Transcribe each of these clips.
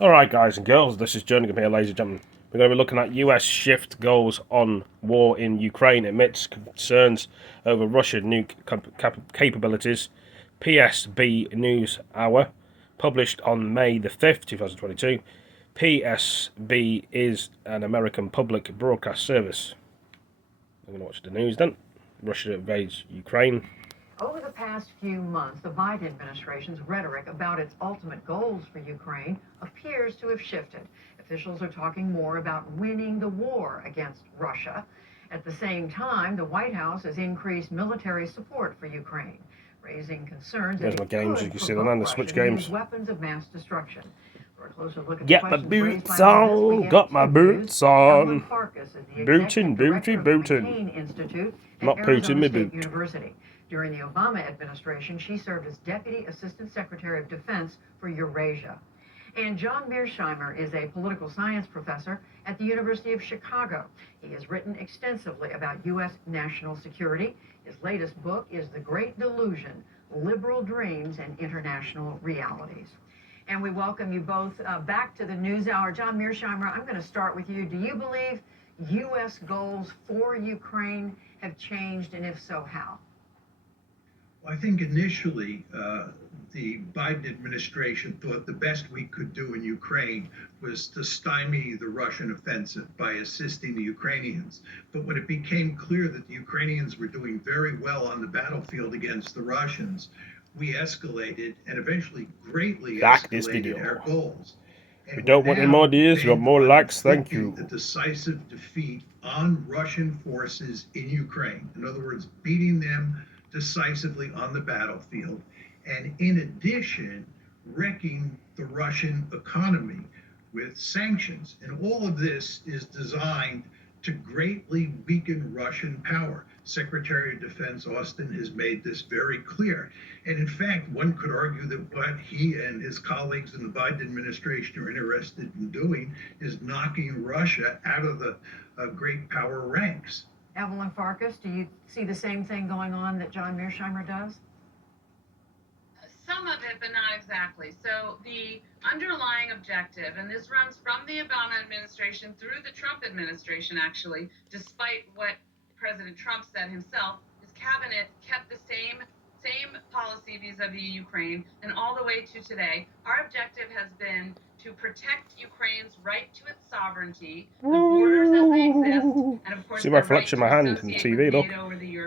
Alright guys and girls, this is Jerningham here, ladies and gentlemen. We're going to be looking at US shift goals on war in Ukraine amidst concerns over Russian nuke capabilities. PSB News Hour, published on May the 5th, 2022. PSB is an American public broadcast service. I'm going to watch the news then. Russia invades Ukraine. Over the past few months, the Biden administration's rhetoric about its ultimate goals for Ukraine appears to have shifted. Officials are talking more about winning the war against Russia. At the same time, the White House has increased military support for Ukraine, raising concerns that it games, could you can see provoke the Russia Switch to games. use weapons of mass destruction. For a closer look at Get the my questions raised boots by all this, we on, get got my to boots news. Owen on. Farkas is the Bootin', executive director of the bootin'. McCain Institute at Not bootin' Arizona me State boot. University. During the Obama administration, she served as Deputy Assistant Secretary of Defense for Eurasia. And John Mearsheimer is a political science professor at the University of Chicago. He has written extensively about U.S. national security. His latest book is The Great Delusion: Liberal Dreams and International Realities. And we welcome you both back to the News Hour. John Mearsheimer, I'm going to start with you. Do you believe U.S. goals for Ukraine have changed, and if so, how? I think initially the Biden administration thought the best we could do in Ukraine was to stymie the Russian offensive by assisting the Ukrainians. But when it became clear that the Ukrainians were doing very well on the battlefield against the Russians, we escalated and eventually greatly escalated our goals. We don't want any more ideas, we want more likes, thank you. The decisive defeat on Russian forces in Ukraine. In other words, beating them decisively on the battlefield, and in addition, wrecking the Russian economy with sanctions. And all of this is designed to greatly weaken Russian power. Secretary of Defense Austin has made this very clear. And in fact, one could argue that what he and his colleagues in the Biden administration are interested in doing is knocking Russia out of the great power ranks. Evelyn Farkas, do you see the same thing going on that John Mearsheimer does? Some of it, but not exactly. So the underlying objective, and this runs from the Obama administration through the Trump administration, actually, despite what President Trump said himself, his cabinet kept the same policy vis-a-vis Ukraine, and all the way to today. Our objective has been to protect Ukraine's right to its sovereignty, the borders as they exist, and of course, see my reflection in my hand in the TV, look.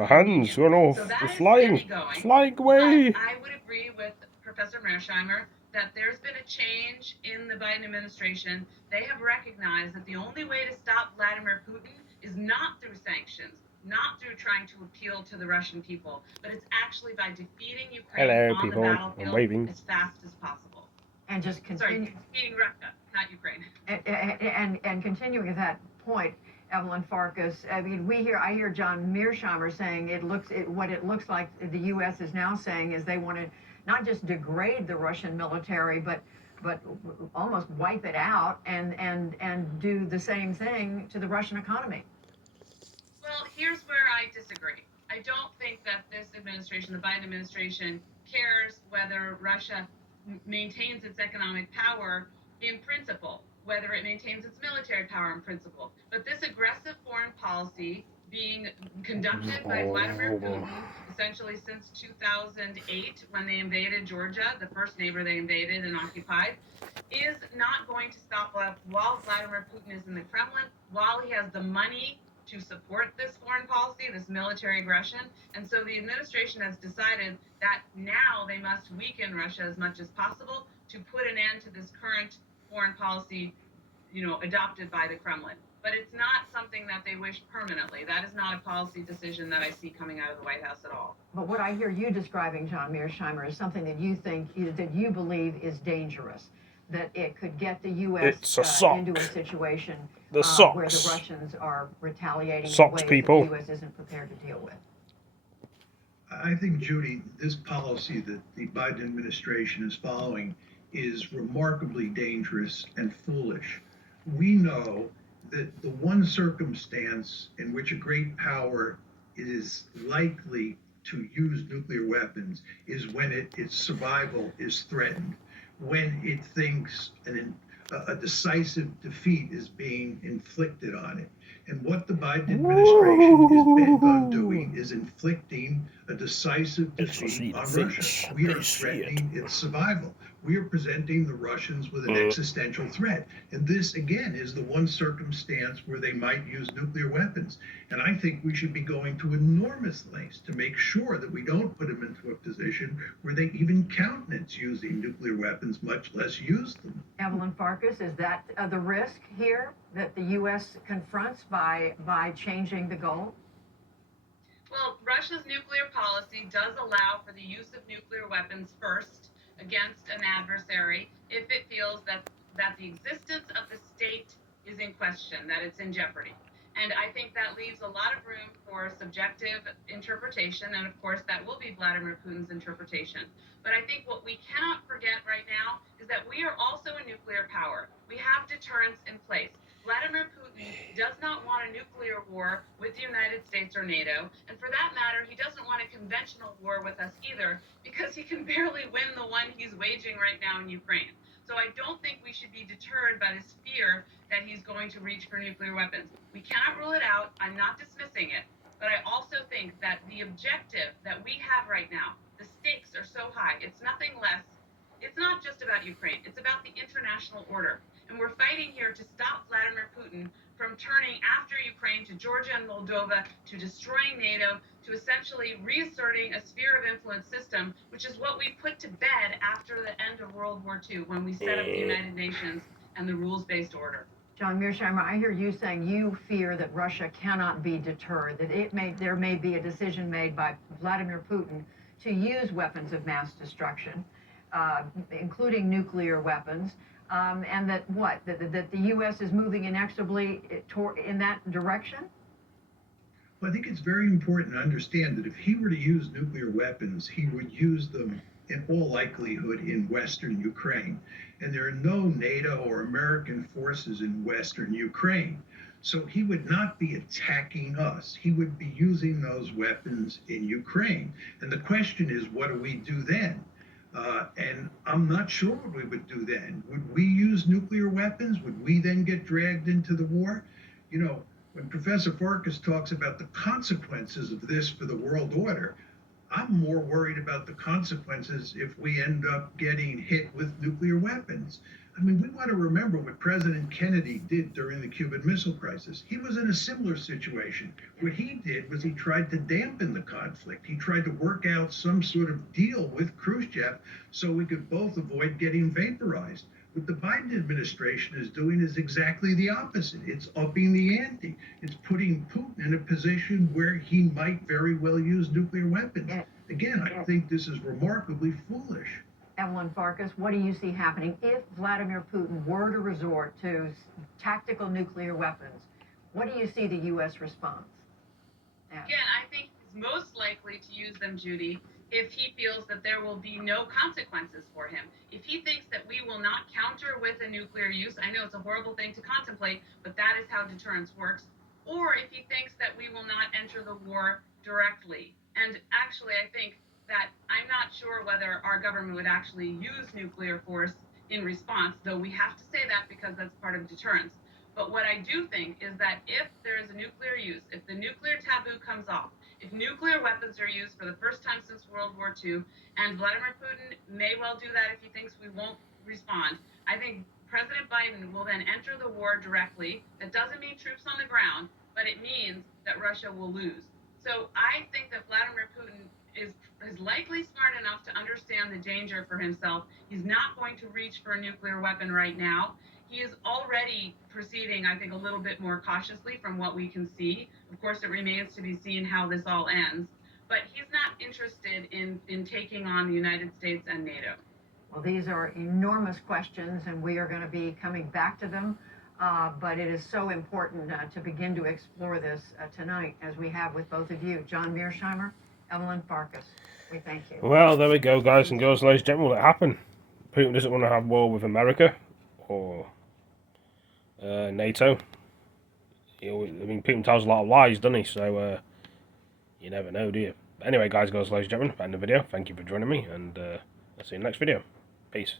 My hand's going off. So it's flying. It's flying away. But I would agree with Professor Mearsheimer that there's been a change in the Biden administration. They have recognized that the only way to stop Vladimir Putin is not through sanctions, not through trying to appeal to the Russian people, but it's actually by defeating Ukraine on the battlefield as fast as possible. And just continue. Defeating Russia, not Ukraine. And continuing at that point, Evelyn Farkas, I mean, I hear John Mearsheimer saying what it looks like the U.S. is now saying is they want to not just degrade the Russian military, but almost wipe it out and do the same thing to the Russian economy. Well, here's where I disagree. I don't think that this administration, the Biden administration, cares whether Russia maintains its economic power in principle, whether it maintains its military power in principle. But this aggressive foreign policy being conducted by Vladimir Putin essentially since 2008, when they invaded Georgia, the first neighbor they invaded and occupied, is not going to stop while Vladimir Putin is in the Kremlin, while he has the money to support this foreign policy, this military aggression. And so the administration has decided that now they must weaken Russia as much as possible to put an end to this current foreign policy, adopted by the Kremlin. But it's not something that they wish permanently. That is not a policy decision that I see coming out of the White House at all. But what I hear you describing, John Mearsheimer, is something that you believe is dangerous, that it could get the U.S. into a situation where the Russians are retaliating in ways that the U.S. isn't prepared to deal with. I think, Judy, this policy that the Biden administration is following is remarkably dangerous and foolish. We know that the one circumstance in which a great power is likely to use nuclear weapons is when its survival is threatened, when it thinks a decisive defeat is being inflicted on it. And what the Biden administration is bent on doing is inflicting a decisive defeat on Russia. We are threatening its survival. We are presenting the Russians with an existential threat. And this, again, is the one circumstance where they might use nuclear weapons. And I think we should be going to enormous lengths to make sure that we don't put them into a position where they even countenance using nuclear weapons, much less use them. Evelyn Farkas, is that the risk here that the U.S. confronts by changing the goal? Well, Russia's nuclear policy does allow for the use of nuclear weapons first against an adversary if it feels that the existence of the state is in question, that it's in jeopardy. And I think that leaves a lot of room for subjective interpretation, and of course that will be Vladimir Putin's interpretation. But I think what we cannot forget right now is that we are also a nuclear power. We have deterrence in place. Vladimir Putin does not want a nuclear war with the United States or NATO, and for that matter, he doesn't want a conventional war with us either, because he can barely win the one he's waging right now in Ukraine. So I don't think we should be deterred by this fear that he's going to reach for nuclear weapons. We cannot rule it out. I'm not dismissing it. But I also think that the objective that we have right now, the stakes are so high. It's nothing less. It's not just about Ukraine. It's about the international order. And we're fighting here to stop Vladimir Putin from turning after Ukraine to Georgia and Moldova, to destroying NATO, to essentially reasserting a sphere of influence system, which is what we put to bed after the end of World War II, when we set up the United Nations and the rules-based order. John Mearsheimer, I hear you saying you fear that Russia cannot be deterred, that there may be a decision made by Vladimir Putin to use weapons of mass destruction, including nuclear weapons. And that that the U.S. is moving inexorably in that direction? Well, I think it's very important to understand that if he were to use nuclear weapons, he would use them in all likelihood in Western Ukraine. And there are no NATO or American forces in Western Ukraine. So he would not be attacking us. He would be using those weapons in Ukraine. And the question is, what do we do then? And I'm not sure what we would do then. Would we use nuclear weapons? Would we then get dragged into the war? You know, when Professor Farkas talks about the consequences of this for the world order, I'm more worried about the consequences if we end up getting hit with nuclear weapons. I mean, we want to remember what President Kennedy did during the Cuban Missile Crisis. He was in a similar situation. What he did was he tried to dampen the conflict. He tried to work out some sort of deal with Khrushchev so we could both avoid getting vaporized. What the Biden administration is doing is exactly the opposite. It's upping the ante. It's putting Putin in a position where he might very well use nuclear weapons. Again, I think this is remarkably foolish. Evelyn Farkas, what do you see happening if Vladimir Putin were to resort to tactical nuclear weapons? What do you see the U.S. response? Again, I think he's most likely to use them, Judy, if he feels that there will be no consequences for him. If he thinks that we will not counter with a nuclear use, I know it's a horrible thing to contemplate, but that is how deterrence works. Or if he thinks that we will not enter the war directly. And actually, I think that I'm not sure whether our government would actually use nuclear force in response, though we have to say that because that's part of deterrence. But what I do think is that if there is a nuclear use, if the nuclear taboo comes off, if nuclear weapons are used for the first time since World War II, and Vladimir Putin may well do that if he thinks we won't respond, I think President Biden will then enter the war directly. That doesn't mean troops on the ground, but it means that Russia will lose. So I think that Vladimir Putin is likely smart enough to understand the danger for himself. He's not going to reach for a nuclear weapon right now. He is already proceeding, I think, a little bit more cautiously from what we can see. Of course, it remains to be seen how this all ends. But he's not interested in taking on the United States and NATO. Well, these are enormous questions, and we are going to be coming back to them. But it is so important to begin to explore this tonight, as we have with both of you. John Mearsheimer, Evelyn Farkas, we thank you. Well, there we go, guys and girls, ladies and gentlemen. What happened? Putin doesn't want to have war with America or NATO. Putin tells a lot of lies, doesn't he? So you never know, do you? Anyway, guys, girls, ladies and gentlemen, end the video. Thank you for joining me, and I'll see you in the next video. Peace.